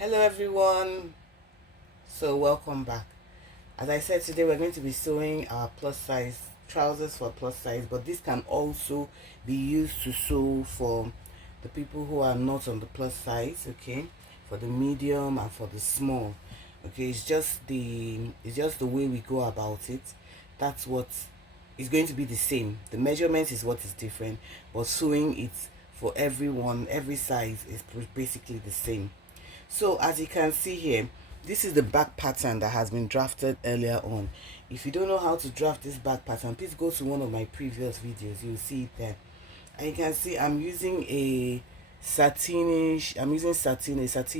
Hello everyone, so welcome back. As I said, today we're going to be sewing our plus size trousers for plus size, but this can also be used to sew for the people who are not on the plus size, okay, for the medium and for the small. Okay, it's just the way we go about it. That's what is going to be the same. The measurement is what is different, but sewing it for everyone, every size is basically the same. So as you can see here, this is the back pattern that has been drafted earlier on. If you don't know how to draft this back pattern, please go to one of my previous videos. You'll see it there. And you can see I'm using a satin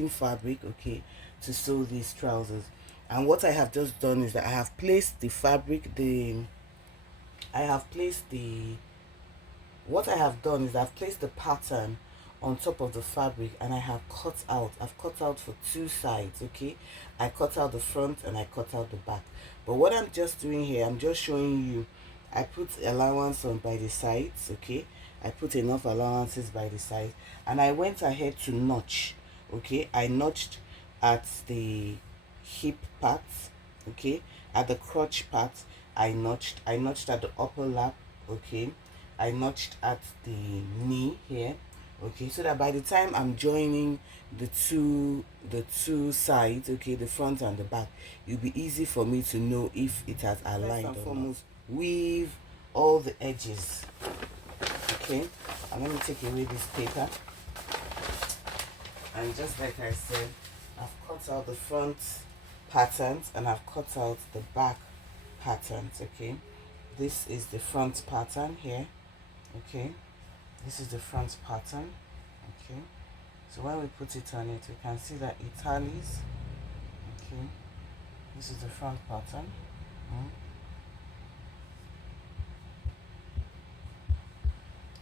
fabric, okay, to sew these trousers. And what I have just done is that I have placed the fabric, what I have done is I've placed the pattern on top of the fabric, and I've cut out for two sides, okay. I cut out the front and I cut out the back. But what I'm just doing here, I'm just showing you, I put allowance on by the sides, okay. I put enough allowances by the sides, and I went ahead to notch, okay. I notched at the hip part, okay, at the crotch part. I notched at the upper lap, okay. I notched at the knee here, okay, so that by the time I'm joining the two sides, okay, the front and the back, it'll be easy for me to know if it has aligned. First and foremost, weave all the edges, okay. And let me take away this paper, and just like I said, I've cut out the front patterns and I've cut out the back patterns, okay. This is the front pattern here, okay. This is the front pattern, okay. So when we put it on it, we can see that it tallies, okay. This is the front pattern.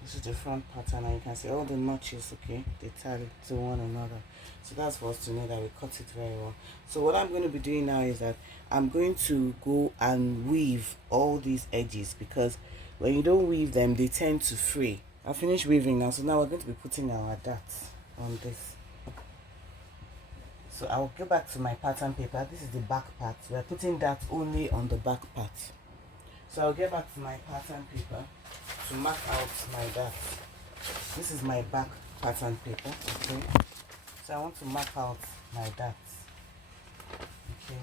This is the front pattern, and you can see all the notches, okay, they tally to one another. So that's for us to know that we cut it very well. So what I'm going to be doing now is that I'm going to go and weave all these edges, because when you don't weave them, they tend to fray. I finished weaving now, so now we're going to be putting our darts on this. So I'll go back to my pattern paper. This is the back part. We're putting that only on the back part. So I'll get back to my pattern paper to mark out my darts. This is my back pattern paper, okay. So I want to mark out my darts, okay.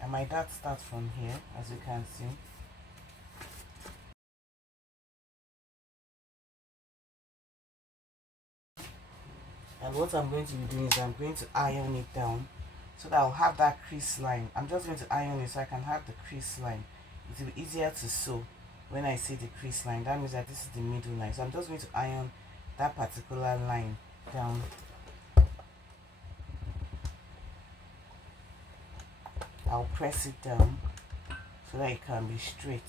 And my darts start from here, as you can see. And what I'm going to be doing is I'm going to iron it down so that I'll have that crease line. I'm just going to iron it so I can have the crease line. It will be easier to sew when I see the crease line. That means that this is the middle line. So I'm just going to iron that particular line down. I'll press it down so that it can be straight.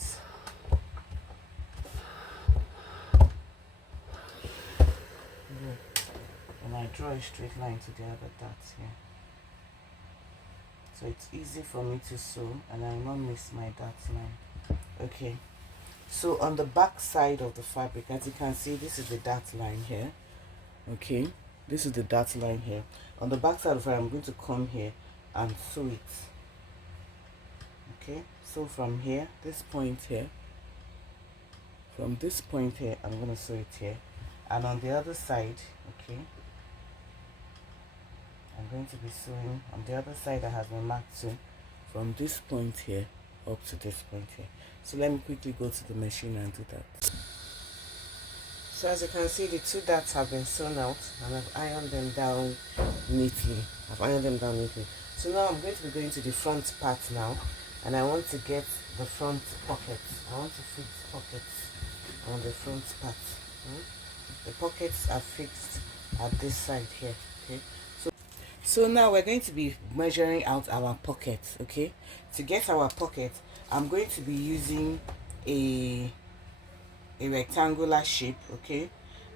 And I draw a straight line to the other dots here, so it's easy for me to sew and I will not miss my dots line. Okay, so on the back side of the fabric, as you can see, this is the dot line here, okay. This is the dot line here. On the back side of it, I'm going to come here and sew it, okay. So from here, this point here, from this point here, I'm going to sew it here, and on the other side, okay, I'm going to be sewing on the other side that has been marked to, from this point here up to this point here. So let me quickly go to the machine and do that. So as you can see, the two dots have been sewn out and I've ironed them down neatly. So now I'm going to be going to the front part now, and I want to get the front pockets. I want to fix pockets on the front part. The pockets are fixed at this side here, okay. So now we're going to be measuring out our pockets, okay. To get our pocket, I'm going to be using a rectangular shape, okay,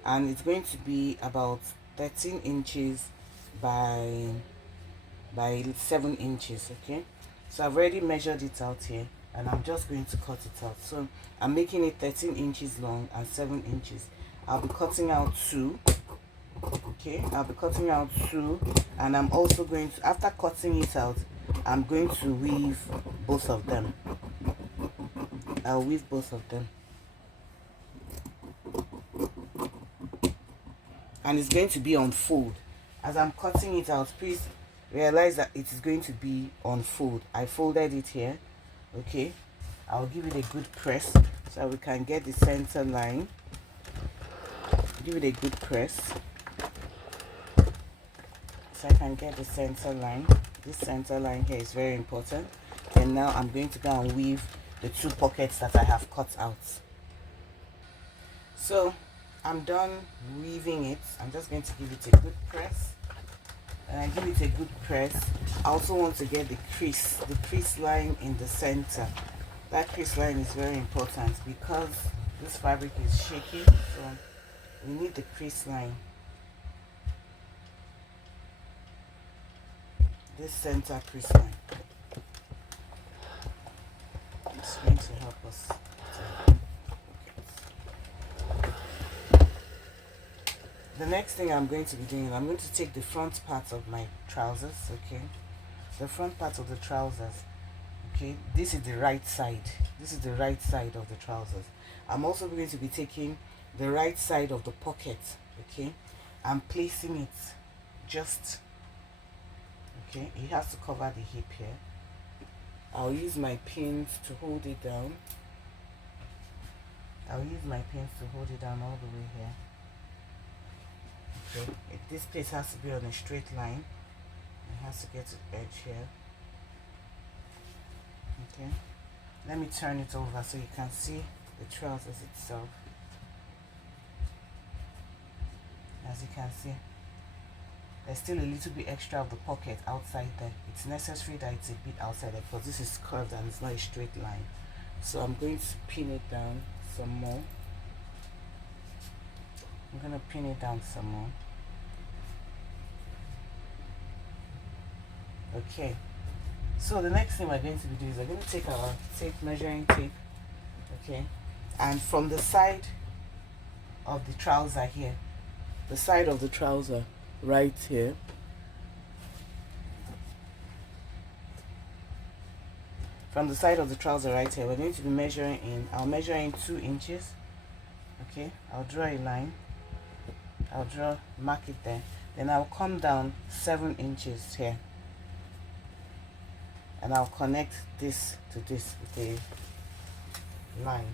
and it's going to be about 13 inches by 7 inches, okay. So I've already measured it out here, and I'm just going to cut it out. So I'm making it 13 inches long and 7 inches. I'll be cutting out 2, Okay, I'll be cutting out 2, and I'm also going to, after cutting it out, I'm going to weave both of them. I'll weave both of them, and it's going to be on fold. As I'm cutting it out, please realize that it is going to be on fold. I folded it here. Okay, I'll give it a good press so we can get the center line. Give it a good press so I can get the center line. This center line here is very important. And now I'm going to go and weave the 2 pockets that I have cut out. So I'm done weaving it. I'm just going to give it a good press. And I give it a good press. I also want to get the crease line in the center. That crease line is very important because this fabric is shaky, so we need the crease line. This center crease line. It's going to help us. The next thing I'm going to be doing, I'm going to take the front part of my trousers, okay? The front part of the trousers, okay? This is the right side. This is the right side of the trousers. I'm also going to be taking the right side of the pocket, okay? I'm placing it just, okay? It has to cover the hip here. I'll use my pins to hold it down. I'll use my pins to hold it down all the way here. Okay, this place has to be on a straight line. It has to get to the edge here. Okay, let me turn it over so you can see the trousers itself. As you can see, there's still a little bit extra of the pocket outside there. It's necessary that it's a bit outside there because this is curved and it's not a straight line. So I'm going to pin it down some more. I'm going to pin it down some more. Okay, so the next thing we're going to be doing is we're going to take our measuring tape, okay, and from the side of the trouser here, the side of the trouser right here, from the side of the trouser right here, we're going to be measuring in, I'll measure in 2 inches, okay, I'll draw a line, mark it there, then I'll come down 7 inches here, and I'll connect this to this with a line.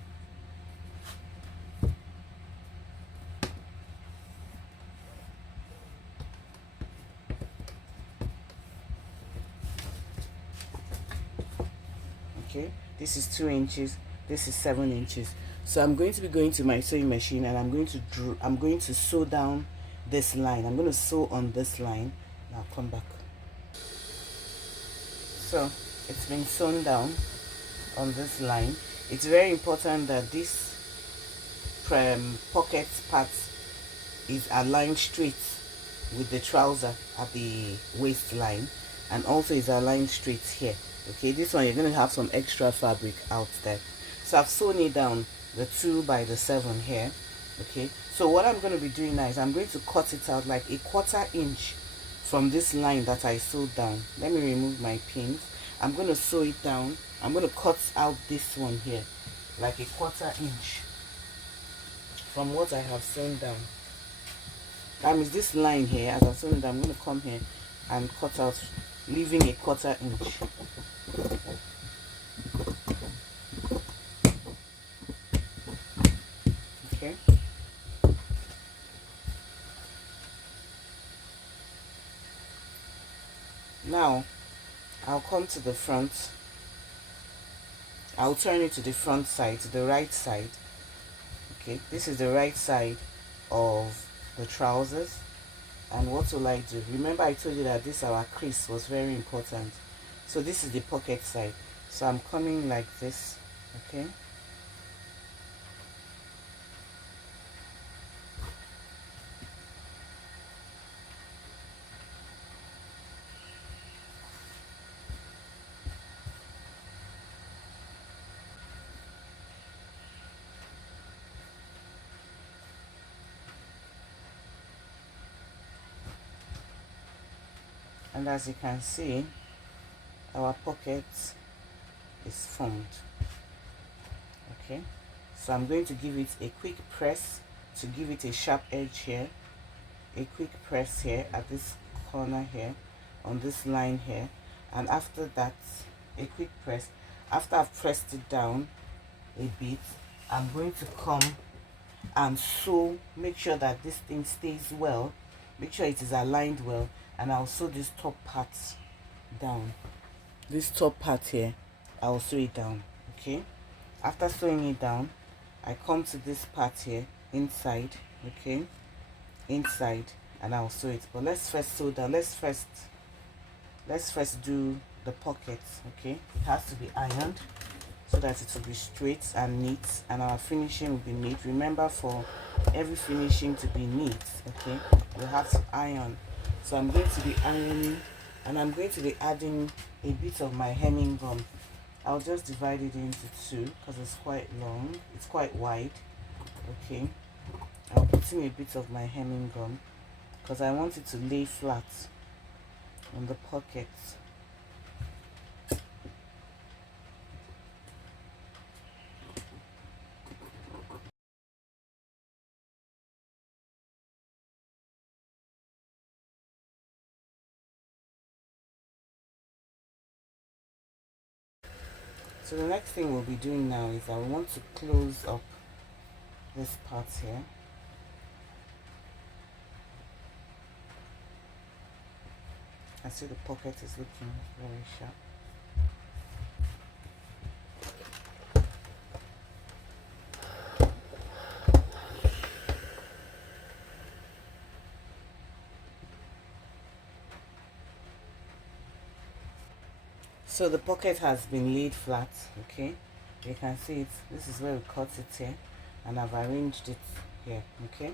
Okay, this is 2 inches, this is 7 inches. So I'm going to be going to my sewing machine and I'm going to sew down this line. I'm going to sew on this line. Now come back. So it's been sewn down on this line. It's very important that this pocket part is aligned straight with the trouser at the waistline, and also is aligned straight here. Okay, this one you're going to have some extra fabric out there. So I've sewn it down the 2 by the 7 here. Okay, so what I'm going to be doing now is I'm going to cut it out like a 1/4 inch from this line that I sewed down. Let me remove my pins. I'm going to sew it down. I'm going to cut out this one here like a 1/4 inch from what I have sewn down. That means this line here, as I'm sewing it down, I'm going to come here and cut out, leaving a 1/4 inch. Okay. Now I'll come to the front. I'll turn it to the front side, to the right side. Okay, this is the right side of the trousers. And what will I do? Remember I told you that this our crease was very important. So this is the pocket side. So I'm coming like this, okay? And as you can see, our pocket is formed. Okay, so I'm going to give it a quick press to give it a sharp edge here, a quick press here at this corner here, on this line here, and after that a quick press. After I've pressed it down a bit, I'm going to come and sew, make sure that this thing stays well, make sure it is aligned well, and I'll sew this top part down. This top part here, I'll sew it down. Okay, after sewing it down, I come to this part here inside. Okay, inside, and I'll sew it. But let's first sew down. Let's first do the pockets. Okay, it has to be ironed so that it will be straight and neat, and our finishing will be neat. Remember, for every finishing to be neat, okay, you have to iron. So I'm going to be ironing, and I'm going to be adding a bit of my hemming gum. I'll just divide it into two because it's quite long, it's quite wide. Okay, I'll put in a bit of my hemming gum because I want it to lay flat on the pockets. So the next thing we'll be doing now is I want to close up this part here. I see the pocket is looking very sharp. So the pocket has been laid flat. Okay, you can see it. This is where we cut it here, and I've arranged it here. Okay,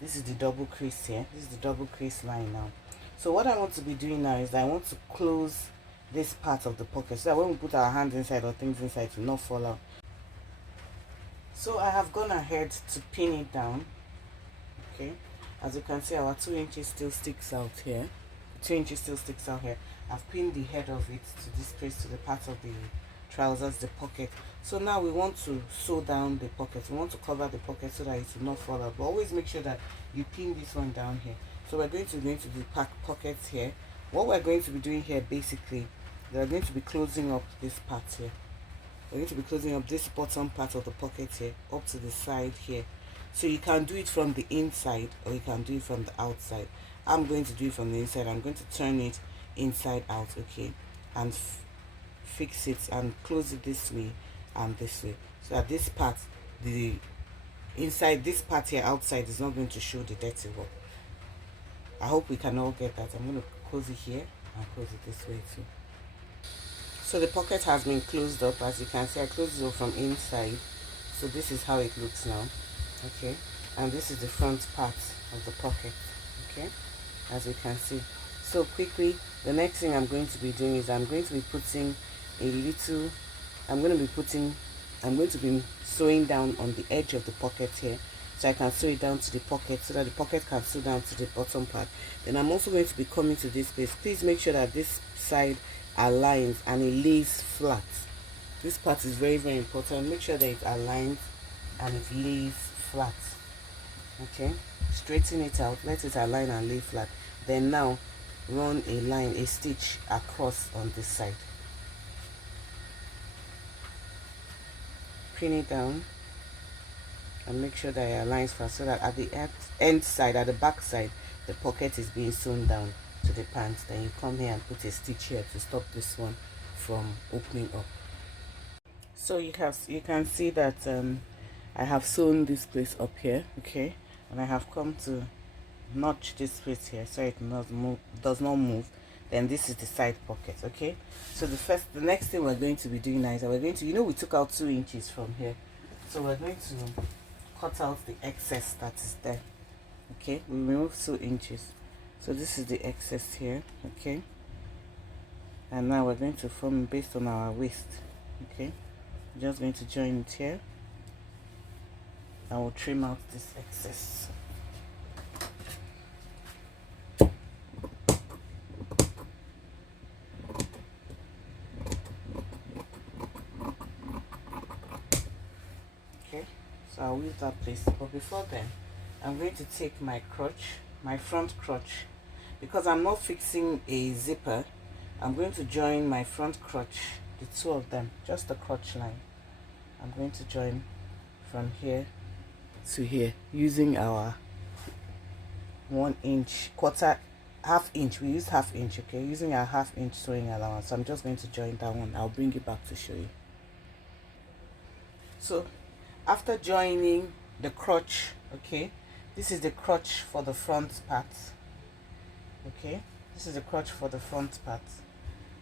this is the double crease here. This is the double crease line now. So what I want to be doing now is I want to close this part of the pocket so that when we put our hands inside or things inside, it will not fall out. So I have gone ahead to pin it down. Okay, as you can see, our 2 inches still sticks out here. 2 inches still sticks out here. I've pinned the head of it to this place, to the part of the trousers, the pocket. So now we want to sew down the pocket. We want to cover the pocket so that it will not fall out. But always make sure that you pin this one down here. So we're going to do pockets here. What we're going to be doing here, basically, we're going to be closing up this part here. We're going to be closing up this bottom part of the pocket here up to the side here. So you can do it from the inside or you can do it from the outside. I'm going to do it from the inside. I'm going to turn it inside out, okay, and fix it and close it this way and this way, so that this part, the inside, this part here outside, is not going to show the dirty work. I hope we can all get that. I'm going to close it here and close it this way too. So the pocket has been closed up. As you can see, I closed it up from inside. So this is how it looks now. Okay, and this is the front part of the pocket. Okay, as you can see. So quickly, the next thing I'm going to be doing is I'm going to be putting a little, I'm going to be sewing down on the edge of the pocket here, so I can sew it down to the pocket so that the pocket can sew down to the bottom part. Then I'm also going to be coming to this place. Please make sure that this side aligns and it lays flat. This part is very, very important. Make sure that it aligns and it lays flat. Okay, straighten it out, let it align and lay flat. Then now run a line, a stitch across on this side. Pin it down and make sure that it aligns flat, so that at the end side, at the back side, the pocket is being sewn down to the pants. Then you come here and put a stitch here to stop this one from opening up. So you can see that I have sewn this place up here, okay, and I have come to notch this place here so it does not move. Then this is the side pocket. Okay, so the next thing we're going to be doing now is that we're going to, we took out 2 inches from here, so we're going to cut out the excess that is there. Okay, we remove 2 inches, so this is the excess here. Okay, and now we're going to form based on our waist. Okay, we're just going to join it here. I will trim out this excess. So I'll leave that place. But before then, I'm going to take my crotch, my front crotch, because I'm not fixing a zipper. I'm going to join my front crotch, the two of them, just the crotch line. I'm going to join from here to here using our 1 inch, half inch. We use half inch, okay, using our half inch sewing allowance. So I'm just going to join that one. I'll bring it back to show you. So after joining the crotch, okay, this is the crotch for the front part. Okay, this is the crotch for the front part.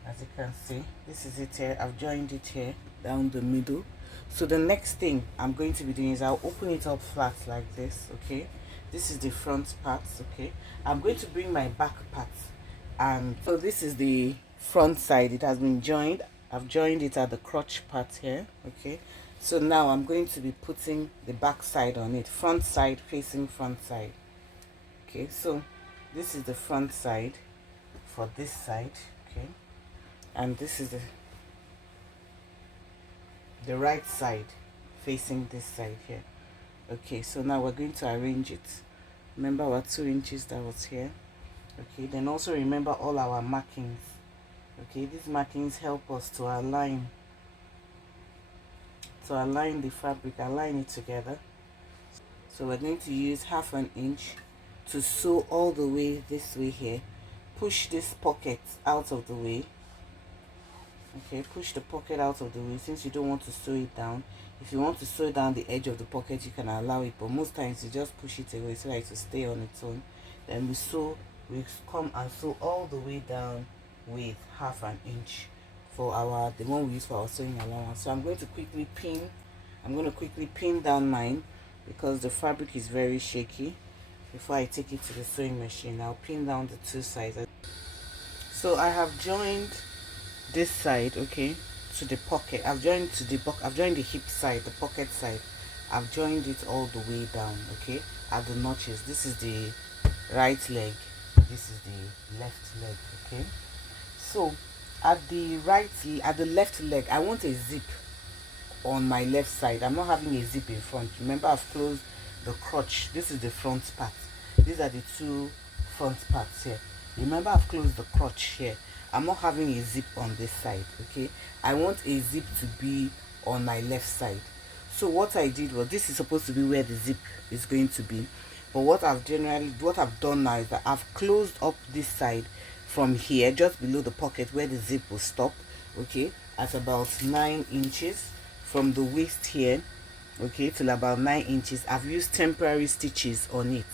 As you can see, this is it here. I've joined it here down the middle. So the next thing I'm going to be doing is I'll open it up flat like this. Okay, this is the front part. Okay, I'm going to bring my back part, and so this is the front side. It has been joined. I've joined it at the crotch part here. Okay, so now I'm going to be putting the back side on it, front side facing front side. Okay, so this is the front side for this side. Okay, and this is the right side facing this side here. Okay, so now we're going to arrange it. Remember our 2 inches that was here. Okay, then also remember all our markings. Okay, these markings help us to align the fabric, align it together. So we're going to use half an inch to sew all the way this way here. Push this pocket out of the way. Okay, push the pocket out of the way since you don't want to sew it down. If you want to sew down the edge of the pocket, you can allow it, but most times you just push it away so that it will stay on its own. Then we come and sew all the way down with half an inch for the one we use for our sewing allowance. So I'm going to quickly pin down mine because the fabric is very shaky. Before I take it to the sewing machine, I'll pin down the two sides. So I have joined this side, okay, to the pocket. I've joined the hip side, the pocket side. I've joined it all the way down, okay, at the notches. This is the right leg, this is the left leg. Okay, so at the left leg, I want a zip on my left side. I'm not having a zip in front. Remember, I've closed the crotch. This is the front part. These are the two front parts here. Remember, I've closed the crotch here. I'm not having a zip on this side. Okay, I want a zip to be on my left side. So what I did was, this is supposed to be where the zip is going to be, but what I've done now is that I've closed up this side from here, just below the pocket where the zip will stop, okay, at about 9 inches from the waist here, okay, till about 9 inches. I've used temporary stitches on it.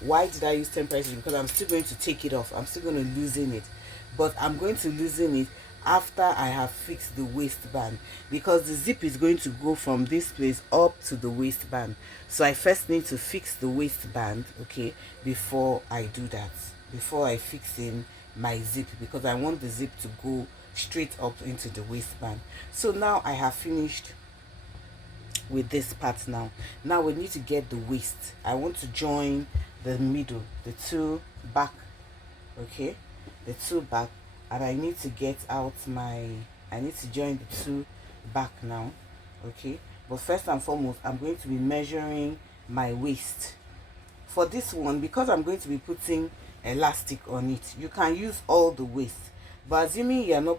Why did I use temporary stitches? Because I'm still going to take it off. I'm still going to loosen it, but I'm going to loosen it after I have fixed the waistband, because the zip is going to go from this place up to the waistband. So I first need to fix the waistband, okay, before I do that, before I fix in my zip, because I want the zip to go straight up into the waistband. So now I have finished with this part. Now we need to get the waist. I want to join the middle, the two back, okay, the two back, and I need to join the two back now, okay. But first and foremost, I'm going to be measuring my waist for this one, because I'm going to be putting elastic on it. You can use all the waist, but assuming you are not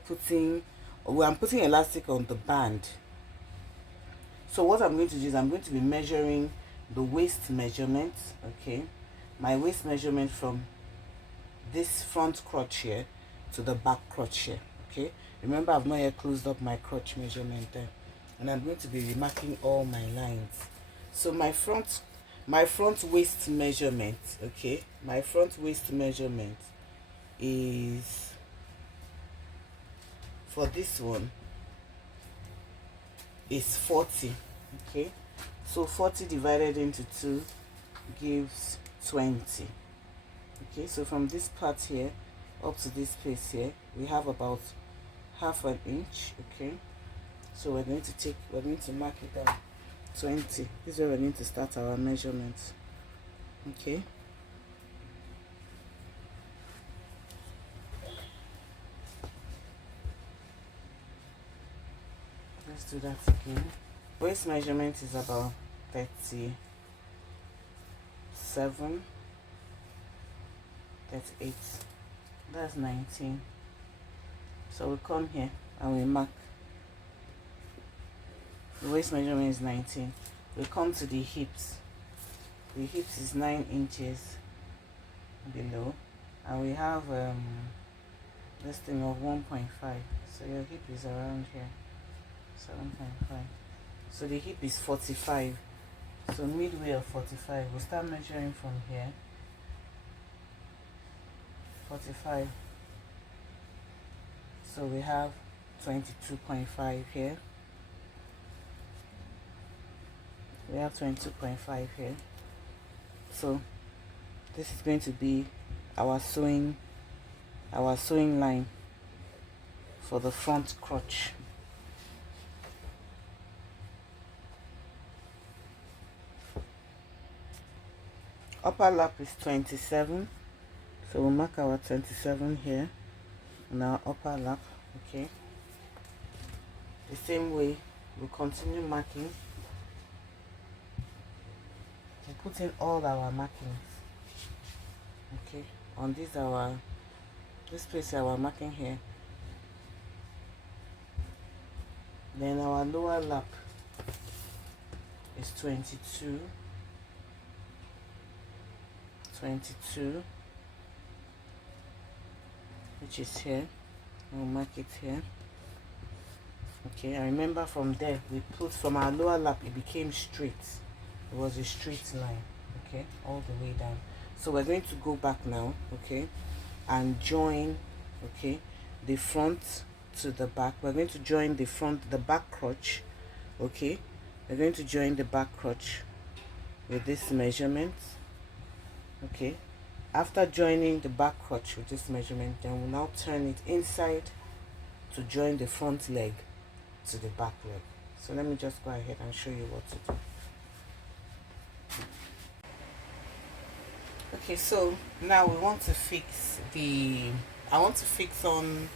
I'm putting elastic on the band. So what I'm going to do is I'm going to be measuring the waist measurement, okay, my waist measurement from this front crotch here to the back crotch here, okay. Remember, I've not yet closed up my crotch measurement there, and I'm going to be remarking all my lines. So my front waist measurement, okay, my front waist measurement is, for this one, is 40, okay. So 40 divided into 2 gives 20. Okay, so from this part here up to this place here, we have about half an inch, okay. So we're going to mark it down 20. This is where we're going to start our measurements, okay. Let's do that again. Waist measurement is about 37, 38, that's 19. So we come here and we mark. The waist measurement is 19. We come to the hips. The hips is 9 inches below, and we have this thing of 1.5. So your hip is around here, 7.5. So the hip is 45. So midway of 45, we'll start measuring from here. 45. So we have 22.5 here. We have 22.5 here. So this is going to be our sewing line for the front crotch. Upper lap is 27, so we'll mark our 27 here on our upper lap. Okay, the same way we'll continue marking. We'll put in all our markings. Okay, on this place our marking here. Then our lower lap is 22, which is here. We'll mark it here. Okay, I remember from there we put from our lower lap, it became straight. It was a straight line. Okay, all the way down. So we're going to go back now, okay, and join, okay, the front to the back. We're going to join the back crotch. Okay, we're going to join the back crotch with this measurement. Okay, after joining the back crotch with this measurement, then we'll now turn it inside to join the front leg to the back leg. So let me just go ahead and show you what to do. Okay, so now we want to fix I want to fix on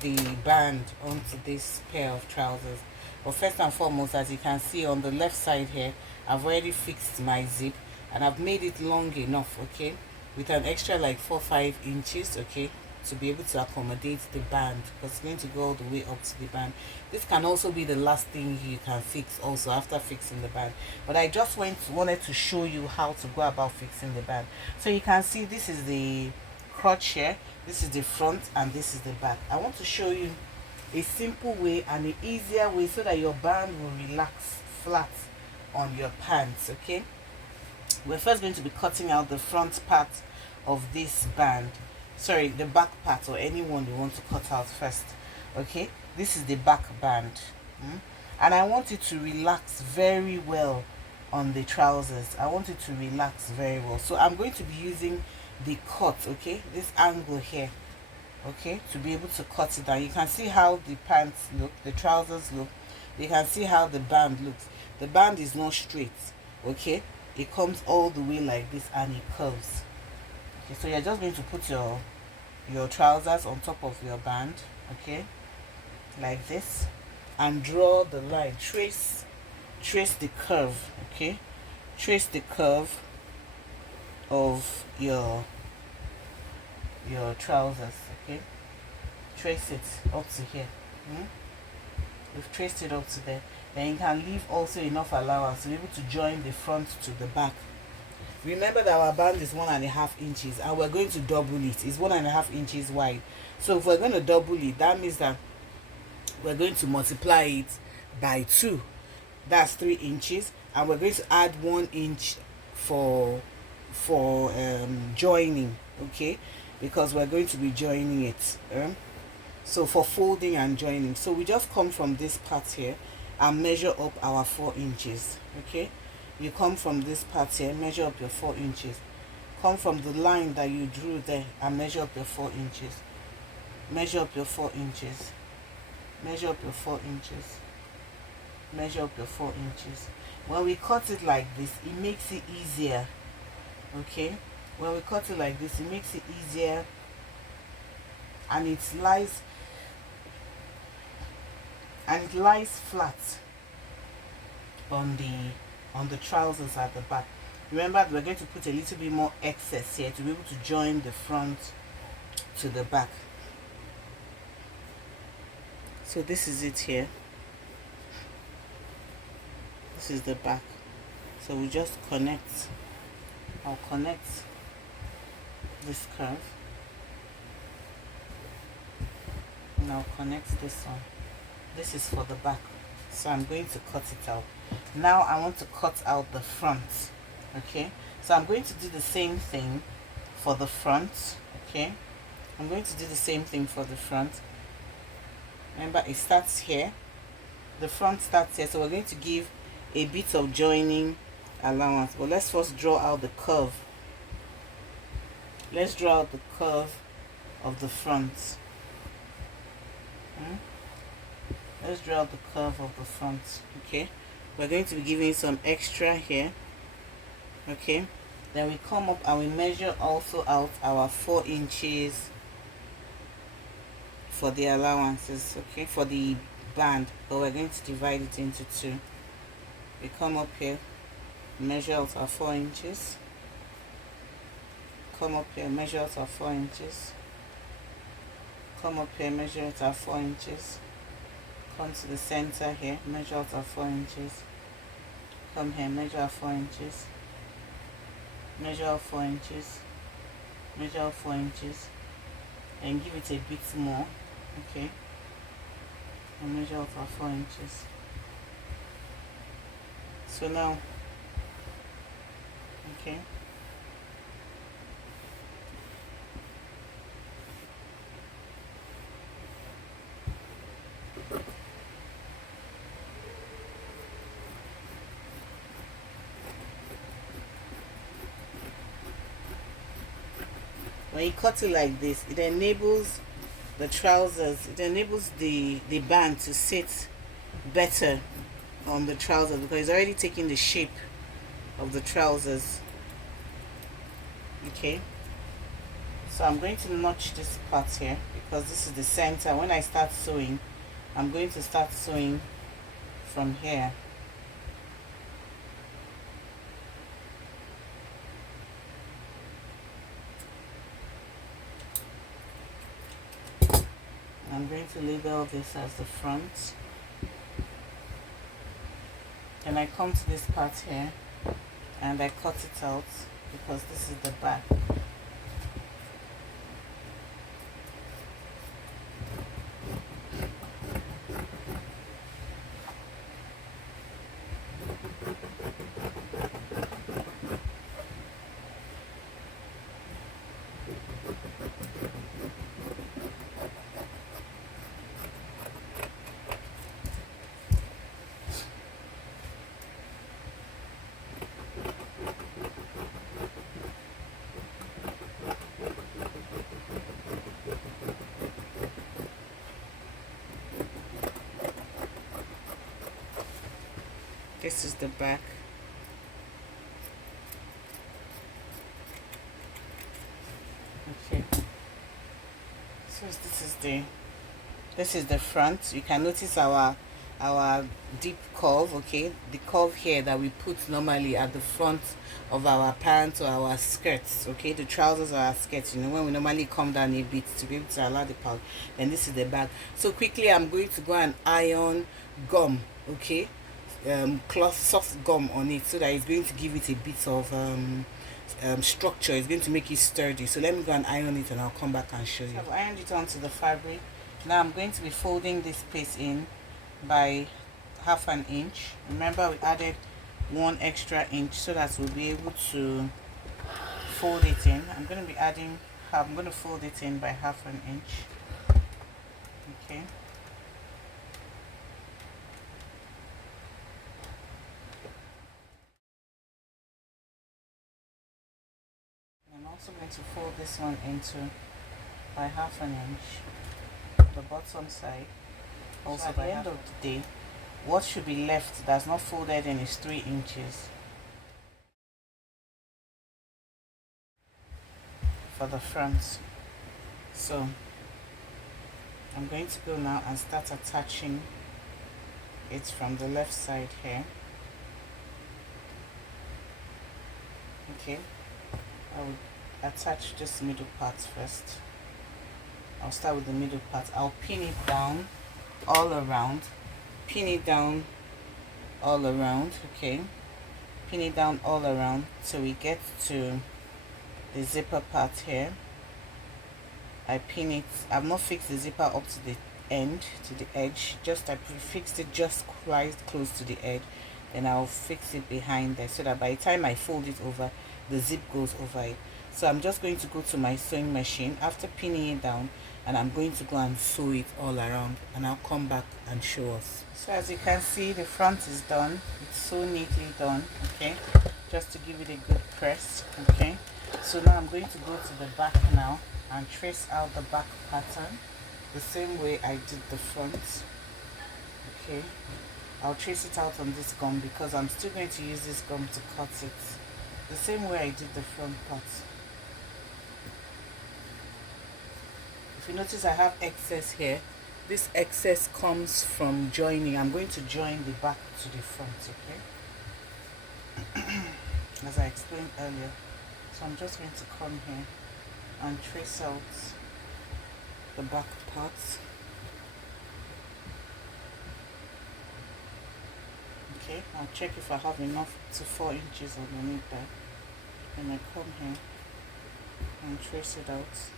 the band onto this pair of trousers. But first and foremost, as you can see on the left side here, I've already fixed my zip and I've made it long enough, okay, with an extra like 4-5 inches, okay, to be able to accommodate the band, because it's going to go all the way up to the band. This can also be the last thing you can fix also after fixing the band, but I just wanted to show you how to go about fixing the band. So you can see this is the crotch here, this is the front, and this is the back. I want to show you a simple way and an easier way so that your band will relax flat on your pants. Okay, we're first going to be cutting out the front part of this band, sorry, the back part, or any one you want to cut out first. Okay, this is the back band, and I want it to relax very well on the trousers. I want it to relax very well, so I'm going to be using the cut, okay, this angle here, okay, to be able to cut it down. You can see how the pants look, the trousers look. You can see how the band looks. The band is not straight, okay, it comes all the way like this and it curves. Okay, so you're just going to put your trousers on top of your band, okay, like this, and draw the line, trace the curve, okay, trace the curve of your trousers, okay, trace it up to here. We've traced it up to there. Then you can leave also enough allowance to be able to join the front to the back. Remember that our band is 1.5 inches and we're going to double it. It's 1.5 inches wide. So if we're going to double it, that means that we're going to multiply it by 2. That's 3 inches, and we're going to add 1 inch for joining, okay, because we're going to be joining it, so for folding and joining. So we just come from this part here and measure up our 4 inches, okay. You come from this part here, measure up your 4 inches, come from the line that you drew there and measure up your 4 inches, measure up your 4 inches, measure up your 4 inches, measure up your 4 inches. When we cut it like this, it makes it easier, okay. When we cut it like this, it makes it easier, and it lies flat on on the trousers at the back. Remember, we're going to put a little bit more excess here to be able to join the front to the back. So this is it here. This is the back. So we just connect. I'll connect this curve, and I'll connect this one. This is for the back, so I'm going to cut it out. Now I want to cut out the front. Okay, so I'm going to do the same thing for the front. Okay, I'm going to do the same thing for the front. Remember, it starts here, the front starts here, so we're going to give a bit of joining allowance. But let's first draw out the curve. Let's draw out the curve of the front. Let's draw out the curve of the front. Okay, we're going to be giving some extra here. Okay, then we come up and we measure also out our 4 inches for the allowances. Okay, for the band, but we're going to divide it into 2. We come up here, measure out our 4 inches, come up here, measure out our 4 inches, come up here, measure out our 4 inches, come to the center here, measure out our 4 inches, come here, measure our 4 inches, measure out 4 inches, measure out 4 inches, and give it a bit more. Okay, and measure out our 4 inches. So now, okay, when you cut it like this, it enables the trousers, it enables the band to sit better on the trousers, because it's already taking the shape of the trousers. Okay, so I'm going to notch this part here because this is the center. When I start sewing, I'm going to start sewing from here. I'm going to label this as the front. And I come to this part here and I cut it out because this is the back. This is the back. Okay. So this is the front. You can notice our deep curve. Okay, the curve here that we put normally at the front of our pants or our skirts. Okay, the trousers or our skirts. You know, when we normally come down a bit to be able to allow the pouch. And this is the back. So quickly, I'm going to go and iron gum. Okay. Cloth soft gum on it so that it's going to give it a bit of structure. It's going to make it sturdy. So let me go and iron it and I'll come back and show you. So I've ironed it onto the fabric. Now I'm going to be folding this piece in by 1/2 inch. Remember, we added 1 extra inch so that we'll be able to fold it in. I'm going to fold it in by 1/2 inch. Okay. I'm also going to fold this one into by 1/2 inch, the bottom side. Also, so at the end of the day, what should be left that's not folded in is 3 inches for the front. So I'm going to go now and start attaching it from the left side here. Okay, I will attach this middle part first. I'll start with the middle part. I'll pin it down all around, pin it down all around. Okay, pin it down all around till we get to the zipper part here. I pin it. I've not fixed the zipper up to the end, to the edge, just I fixed it just right close to the edge, then I'll fix it behind there so that by the time I fold it over, the zip goes over it. So I'm just going to go to my sewing machine after pinning it down, and I'm going to go and sew it all around, and I'll come back and show us. So as you can see, the front is done. It's so neatly done. Okay, just to give it a good press. Okay, so now I'm going to go to the back now and trace out the back pattern the same way I did the front. Okay, I'll trace it out on this gum because I'm still going to use this gum to cut it the same way I did the front part. If you notice, I have excess here. This excess comes from joining. I'm going to join the back to the front, okay? As I explained earlier. So I'm just going to come here and trace out the back parts. Okay, I'll check if I have enough to 4 inches underneath that. And I come here and trace it out.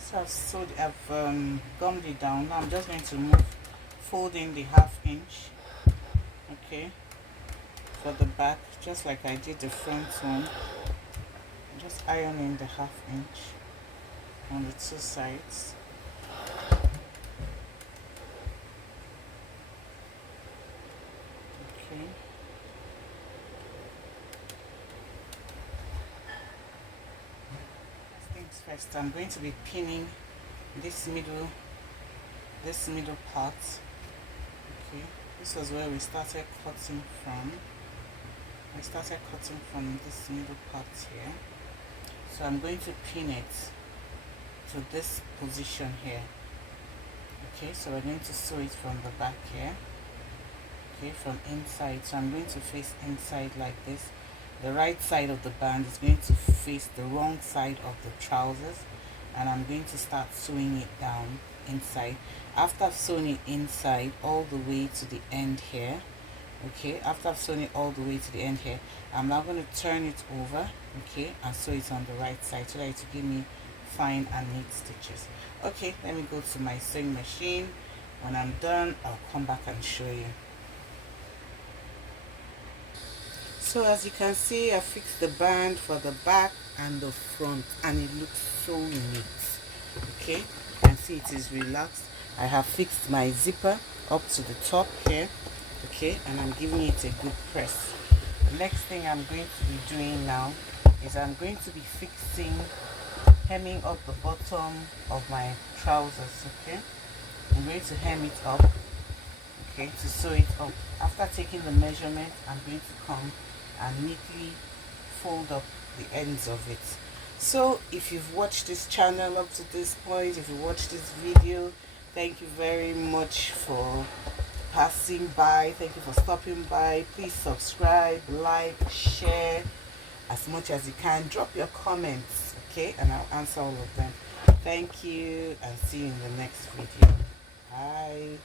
So I've gummed it down. Now I'm just going to fold in the 1/2 inch, okay, for the back, just like I did the front one. Just iron in the 1/2 inch on the 2 sides. Okay. First, I'm going to be pinning this middle part. Okay, this was where we started cutting from. I started cutting from this middle part here, so I'm going to pin it to this position here. Okay, so we're going to sew it from the back here. Okay, from inside. So I'm going to face inside like this. The right side of the band is going to face the wrong side of the trousers, and I'm going to start sewing it down inside. After I've sewn it inside all the way to the end here, okay, after I've sewn it all the way to the end here, I'm now going to turn it over, okay, and sew it on the right side so that it will give me fine and neat stitches. Okay, let me go to my sewing machine. When I'm done, I'll come back and show you. So as you can see, I fixed the band for the back and the front, and it looks so neat. Okay, you can see it is relaxed. I have fixed my zipper up to the top here, okay, and I'm giving it a good press. The next thing I'm going to be doing now is I'm going to be hemming up the bottom of my trousers. Okay, I'm going to hem it up, okay, to sew it up. After taking the measurement, I'm going to come and neatly fold up the ends of it. So if you've watched this channel up to this point, if you watched this video, thank you very much for passing by. Thank you for stopping by. Please subscribe, like, share as much as you can. Drop your comments, okay, and I'll answer all of them. Thank you, and see you in the next video. Bye.